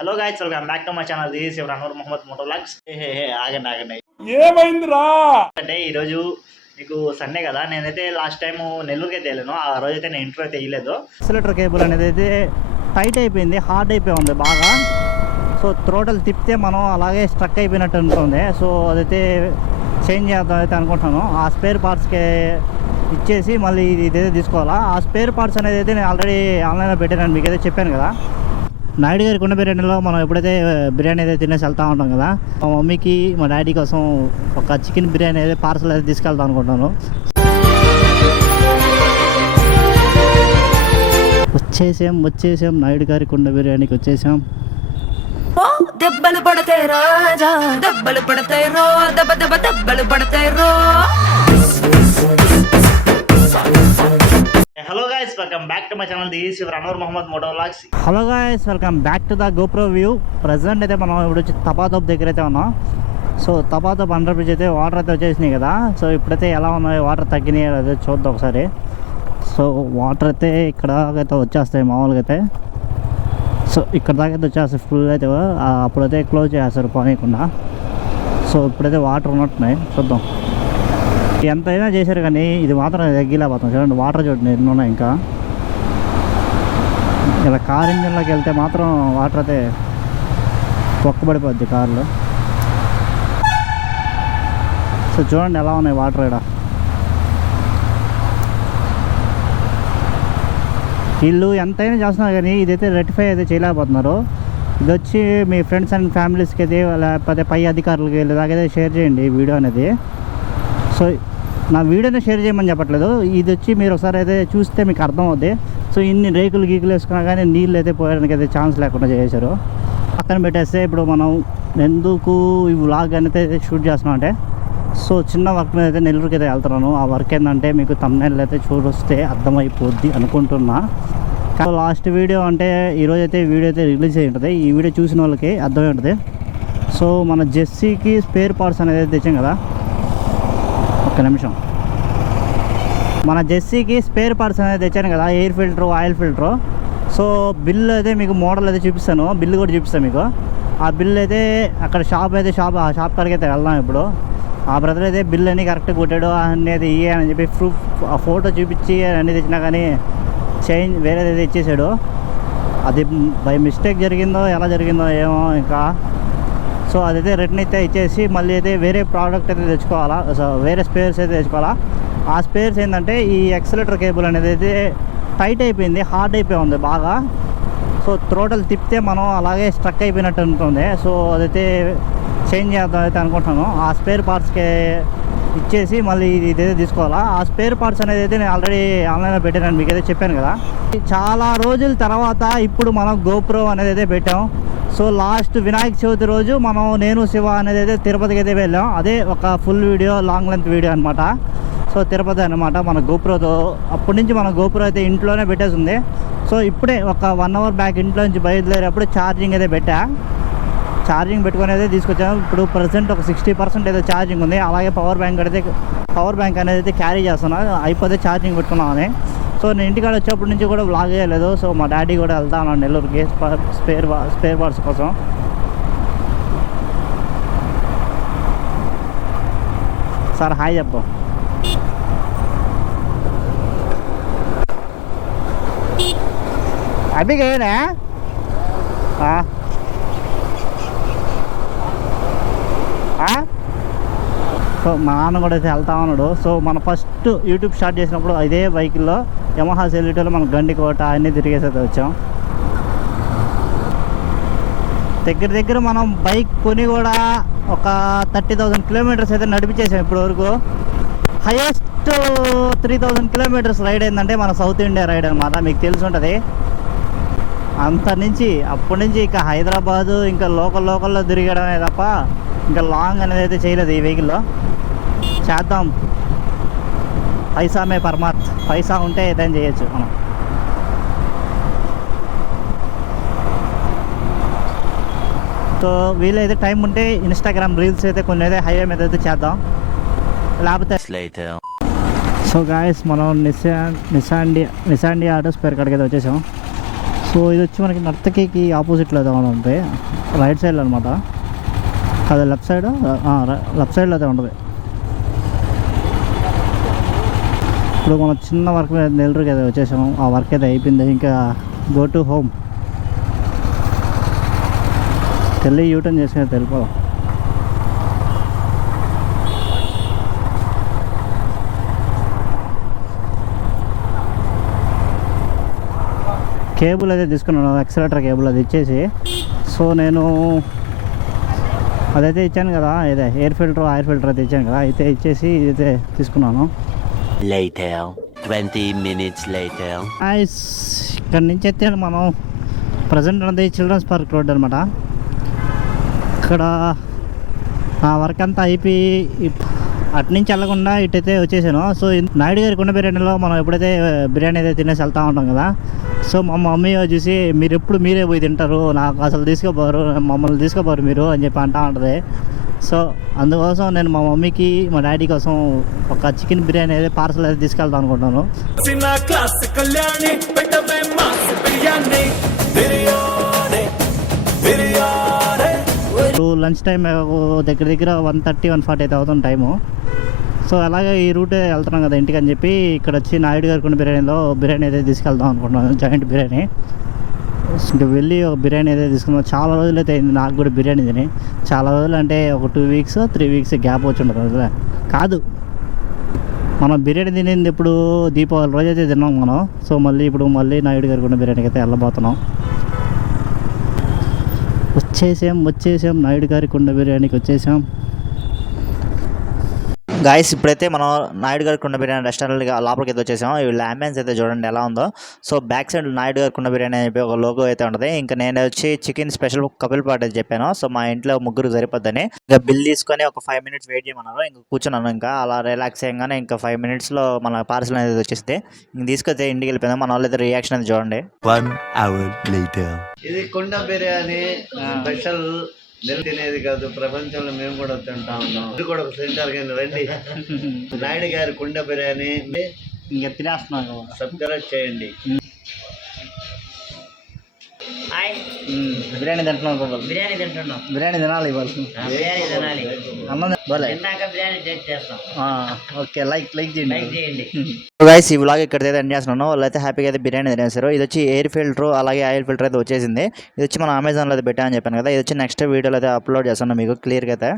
Hello guys, welcome back to my channel. This is your Anoor Mohammed moto vlogs. ఆగండి ఏమైందిరా అంటే ఈరోజు మీకు సండే కదా. నేనైతే లాస్ట్ టైం నెల్లూరుకి అయితే వెళ్ళాను. ఆ రోజైతే నేను ఇంట్లో అయితే వేయలేదు. యాక్సిలేటర్ కేబుల్ అనేది అయితే టైట్ అయిపోయింది, హార్డ్ అయిపోయి ఉంది బాగా. సో థ్రోటల్ తిప్పితే మనం అలాగే స్ట్రక్ అయిపోయినట్టు ఉంటుంది. సో అదైతే చేంజ్ చేద్దాం అయితే అనుకుంటున్నాను. ఆ స్పేర్ పార్ట్స్కి ఇచ్చేసి మళ్ళీ ఇదైతే తీసుకోవాలా. ఆ స్పేర్ పార్ట్స్ అనేది అయితే నేను ఆల్రెడీ ఆన్లైన్లో పెట్టాను, మీకు అయితే చెప్పాను కదా. నాయుడు గారి కుండ బిర్యానీలో మనం ఎప్పుడైతే బిర్యానీ అయితే తినేసి వెళ్తూ ఉంటాం కదా, మా మమ్మీకి మా డాడీ కోసం ఒక చికెన్ బిర్యానీ అయితే పార్సల్ అయితే తీసుకెళ్తాం అనుకుంటున్నాను. వచ్చేసాం నాయుడు గారి కుండ బిర్యానీకి వచ్చేసాం. దెబ్బలు పడతాయి రాజా, దెబ్బలు పడతాయి రో, దెబ్బ దెబ్బ దెబ్బలు పడతాయి రో. Hello guys, welcome back to my channel. This is your Anoor Mohammed moto vlogs. Hello guys, welcome back to the GoPro view. Present అయితే మనం ఇప్పుడు వచ్చి తపాతోప్ దగ్గర అయితే ఉన్నాం. సో తపాతోప్ అండర్ బ్రిడ్జ్ అయితే వాటర్ అయితే వచ్చేసినాయి కదా. సో ఇప్పుడైతే ఎలా ఉన్నాయి, వాటర్ తగ్గినాయి అదే చూద్దాం ఒకసారి. సో వాటర్ అయితే ఇక్కడ అయితే వచ్చేస్తాయి మామూలుగా అయితే. సో ఇక్కడ దాకా అయితే వచ్చేస్తాయి ఫుల్ అయితే. అప్పుడైతే క్లోజ్ చేస్తారు పోనీయకుండా. సో ఇప్పుడైతే వాటర్ ఉన్నట్టున్నాయి, చూద్దాం. ఎంతైనా చేశారు కానీ ఇది మాత్రం తగ్గిలేకపోతాం. చూడండి వాటర్ చూడండి ఎన్ని ఉన్నాయి. ఇంకా ఇలా కార్ ఇంజిన్లోకి వెళ్తే మాత్రం వాటర్ అయితే పొక్కబడిపోద్ది కార్లో. సో చూడండి ఎలా ఉన్నాయి వాటర్ ఇక్కడ. వీళ్ళు ఎంతైనా చేస్తున్నారు కానీ ఇదైతే రెక్టిఫై అయితే చేయలేకపోతున్నారు. ఇది వచ్చి మీ ఫ్రెండ్స్ అండ్ ఫ్యామిలీస్కి అయితే లేకపోతే పై అధికారులకి ఇలాగైతే షేర్ చేయండి ఈ వీడియో అనేది. సో నా వీడియోని షేర్ చేయమని చెప్పట్లేదు, ఇది వచ్చి మీరు ఒకసారి అయితే చూస్తే మీకు అర్థం అవుద్ది. సో ఇన్ని రేకులు గీకులు వేసుకున్నా కానీ నీళ్ళు అయితే పోయడానికి అయితే ఛాన్స్ లేకుండా చేశారు. పక్కన పెట్టేస్తే ఇప్పుడు మనం ఎందుకు ఈ వ్లాగ్ అనేది షూట్ చేస్తున్నాం అంటే, సో చిన్న వర్క్ మీద అయితే నెల్లూరుకి అయితే వెళ్తున్నాను. ఆ వర్క్ ఏంటంటే మీకు thumbnail అయితే చూడొస్తే అర్థమైపోద్ది అనుకుంటున్నా. కానీ లాస్ట్ వీడియో అంటే ఈరోజు అయితే వీడియో అయితే రిలీజ్ అయ్యి ఉంటుంది. ఈ వీడియో చూసిన వాళ్ళకి అర్థమై ఉంటుంది. సో మన జెస్సీకి స్పేర్ పార్ట్స్ అనేది తెచ్చాం కదా. ఒక్క నిమిషం. మన జెస్సీకి స్పేర్ పార్ట్స్ అనేది తెచ్చాను కదా, air filter, oil filter. So bill అయితే మీకు మోడల్ అయితే చూపిస్తాను, బిల్లు కూడా చూపిస్తాను మీకు. ఆ బిల్లు అయితే అక్కడ షాప్ ఆ షాప్ కాడికి అయితే వెళ్దాం ఇప్పుడు. ఆ బ్రదర్ అయితే బిల్ అన్నీ కరెక్ట్గా కొట్టాడు అనేది ఇయ్యే అని చెప్పి ప్రూఫ్ ఆ ఫోటో చూపించి అన్నీ తెచ్చినా కానీ చేంజ్ వేరేది అయితే ఇచ్చేసాడు. అది బై మిస్టేక్ జరిగిందో ఎలా జరిగిందో ఏమో ఇంకా. సో అదైతే రిటర్న్ అయితే ఇచ్చేసి మళ్ళీ అయితే వేరే ప్రోడక్ట్ అయితే తెచ్చుకోవాలా. సో వేరే స్పేర్స్ అయితే తెచ్చుకోవాలా. ఆ స్పేర్స్ ఏంటంటే ఈ యాక్సిలేటర్ కేబుల్ అనేది అయితే టైట్ అయిపోయింది, హార్డ్ అయిపోయి ఉంది బాగా. సో థ్రోటల్ తిప్పితే మనం అలాగే స్ట్రక్ అయిపోయినట్టు ఉంటుంది. సో అదైతే చేంజ్ చేద్దాం అయితే అనుకుంటున్నాను. ఆ స్పేర్ పార్ట్స్కి ఇచ్చేసి మళ్ళీ ఇదైతే తీసుకోవాలా. ఆ స్పేర్ పార్ట్స్ అనేది అయితే నేను ఆల్రెడీ ఆన్లైన్లో పెట్టాను, మీకు అయితే చెప్పాను కదా. చాలా రోజుల తర్వాత ఇప్పుడు మనం గోప్రో అనేది అయితే పెట్టాం. సో లాస్ట్ వినాయక చవితి రోజు నేను శివ అనేది అయితే తిరుపతికి అయితే వెళ్ళాం. అదే ఒక full video, long length video అనమాట. సో తిరుపతి అనమాట మన గోప్రోతో. అప్పటి నుంచి మన గోప్రో అయితే ఇంట్లోనే పెట్టేసింది. సో ఇప్పుడే ఒక 1 అవర్ బ్యాక్ ఇంట్లో నుంచి బయలుదేరేటప్పుడు ఛార్జింగ్ అయితే ఛార్జింగ్ పెట్టుకొని అయితే తీసుకొచ్చాము. ఇప్పుడు ప్రజెంట్ ఒక 60% అయితే ఛార్జింగ్ ఉంది. అలాగే పవర్ బ్యాంక్ అనేది అయితే క్యారీ చేస్తున్నాను, అయిపోతే ఛార్జింగ్ పెట్టుకున్నామని. సో నేను ఇంటికాడ వచ్చేప్పటి నుంచి కూడా వ్లాగ్ చేయలేదు. సో మా డాడీ కూడా వెళ్తా ఉన్నాను నెల్లూరుకి స్పేర్ పార్ట్స్ కోసం. సార్ హాయ్ చెప్పు. అవి గేనా సో మా నాన్న కూడా అయితే వెళ్తా ఉన్నాడు. సో మన ఫస్ట్ యూట్యూబ్ స్టార్ట్ చేసినప్పుడు ఇదే బైక్లో యమహా సెల్యూటర్లో మనం గండికోట అన్నీ తిరిగేసి అయితే వచ్చాం. దగ్గర మనం బైక్ కొని కూడా ఒక 30,000 కిలోమీటర్స్ అయితే నడిపించేసాం ఇప్పటి వరకు. హైయెస్ట్ 3,000 కిలోమీటర్స్ రైడ్ అయిందంటే మన సౌత్ ఇండియా రైడ్ అనమాట, మీకు తెలిసి ఉంటుంది. అప్పటి నుంచి ఇక హైదరాబాదు ఇంకా లోకల్లో తిరగడమే తప్ప ఇంకా లాంగ్ అనేది అయితే చేయలేదు ఈ వెహికల్లో. చేద్దాం, పైసామే పరమాత్, పైసా ఉంటే ఏదైనా చేయొచ్చు మనం. సో వీలైతే టైం ఉంటే ఇన్స్టాగ్రామ్ రీల్స్ అయితే కొన్ని అయితే హైవే మీద అయితే చేద్దాం, లేకపోతే. సో గాయస్ మనం నిశాండి ఆటో స్పేర్ కాడికి అయితే వచ్చేసాం. సో ఇది వచ్చి మనకి నర్తకికి ఆపోజిట్లో అయితే ఉంటుంది, రైట్ సైడ్లో అనమాట. అది లెఫ్ట్ సైడ్లో అయితే ఉంటుంది. ఇప్పుడు మనం చిన్న వర్క్ మీద నెల్లూరుకి అయితే వచ్చేసాము. ఆ వర్క్ అయితే అయిపోయింది, ఇంకా గో టు హోమ్. తెల్లి యూటర్న్ చేసి వెళ్ళిపోదాం. కేబుల్ అయితే తీసుకున్నాను, ఎక్సలేటర్ కేబుల్ అది ఇచ్చేసి. సో నేను అదైతే ఇచ్చాను కదా, ఇదే ఎయిర్ ఫిల్టర్ అయితే ఇచ్చాను కదా, అయితే ఇచ్చేసి ఇదైతే తీసుకున్నాను. Later, 20 minutes later. ఇక్కడ నుంచి అయితే మనం ప్రజెంట్ ఉన్నది చిల్డ్రన్స్ పార్క్ రోడ్ అనమాట. ఇక్కడ నా వర్క్ అంతా అయిపోయి అటు నుంచి వెళ్ళకుండా ఇటైతే వచ్చేసాను. సో నాయుడు గారి కుండ బిర్యానీలో మనం ఎప్పుడైతే బిర్యానీ అయితే తినేసి వెళ్తూ ఉంటాం కదా, సో మా మమ్మీ చూసి మీరు ఎప్పుడు మీరే పోయి తింటారు, నాకు అసలు తీసుకుపోరు, మమ్మల్ని తీసుకుపోరు మీరు అని చెప్పి అంటూ ఉంటుంది. సో అందుకోసం నేను మా మమ్మీకి మా డాడీ కోసం ఒక చికెన్ బిర్యానీ అయితే పార్సల్ అయితే తీసుకెళ్తాను అనుకుంటున్నాను. లంచ్ టైం దగ్గర 1:30, 1:40 అయితే అవుతుంది టైము. సో అలాగే ఈ రూట్ వెళ్తున్నాం కదా ఇంటికి అని చెప్పి ఇక్కడ వచ్చి నాయుడు గారి కుండ బిర్యానీలో బిర్యానీ అయితే తీసుకెళ్దాం అనుకుంటున్నాను, జాయింట్ బిర్యానీ. ఇంకా వెళ్ళి ఒక బిర్యానీ అయితే తీసుకున్నాం. చాలా రోజులు అయితే అయింది నాకు కూడా బిర్యానీ తిని. చాలా రోజులు అంటే ఒక 2 weeks 3 weeks గ్యాప్ వచ్చి ఉంటుంది కదా. కాదు, మనం బిర్యానీ తినేది ఇప్పుడు దీపావళి రోజు అయితే తిన్నాం మనం. సో మళ్ళీ నాయుడు గారి కుండ బిర్యానీకి అయితే వెళ్ళబోతున్నాం. వచ్చేసాం నాయుడు గారి కుండ బిర్యానీకి వచ్చేసాం. గాయస్ ఇప్పుడైతే మనం నాయుడు గారి కుండ బిర్యానీ రెస్టారెంట్ లోపలికి అయితే వచ్చేసాం. వీళ్ళ అంబియన్స్ అయితే చూడండి ఎలా ఉందో. సో బ్యాక్ సైడ్ నాయుడు గారి కుండ బిర్యానీ అని చెప్పి ఒక లోగో అయితే ఉంటుంది. ఇంకా నేను వచ్చి చికెన్ స్పెషల్ కపిల్ పాట్ అయితే చెప్పాను. సో మా ఇంట్లో ముగ్గురు సరిపోద్దని ఇంకా బిల్ తీసుకొని ఒక 5 minutes వెయిట్ చేయమన్నారు. ఇంకా కూర్చున్నాను, ఇంకా అలా రిలాక్స్ అయ్యగానే ఇంకా 5 minutesలో మన పార్సల్ అనేది వచ్చేస్తే ఇంక తీసుకొస్తే ఇంటికి వెళ్ళిపోయింది. మన వాళ్ళు అయితే రియాక్షన్ అయితే చూడండి. 1 hour later. ఇది కుండ బిర్యానీ స్పెషల్. నేను తినేది కాదు, ప్రపంచంలో మేము కూడా తింటా ఉన్నాం. ఇది కూడా ఒక తింటారు కానీ రండి. నాయుడు గారి కుండ బిర్యానీ ఇంకా తినేస్తున్నాను. సబ్స్క్రైబ్ చేయండి. బిర్యానీ తింటున్నాం, బిర్యానీ తినాలి ఇవాళ. అన్నం ఓకే, లైక్ చేయండి. గైస్ ఈ వ్లాగ్ ఇక్కడ అయితే ఎండ్ చేస్తున్నాను. వాళ్ళైతే హ్యాపీగా అయితే బిర్యానీ తినేసారు. ఇది వచ్చి ఎయిర్ ఫిల్టర్ అలాగే ఆయిల్ ఫిల్టర్ అయితే వచ్చేసింది. ఇది వచ్చి మనం అమెజాన్లో అయితే పెట్టామని చెప్పాను కదా. ఇది వచ్చి నెక్స్ట్ వీడియోలో అయితే అప్లోడ్ చేస్తున్నాను మీకు క్లియర్గా అయితే.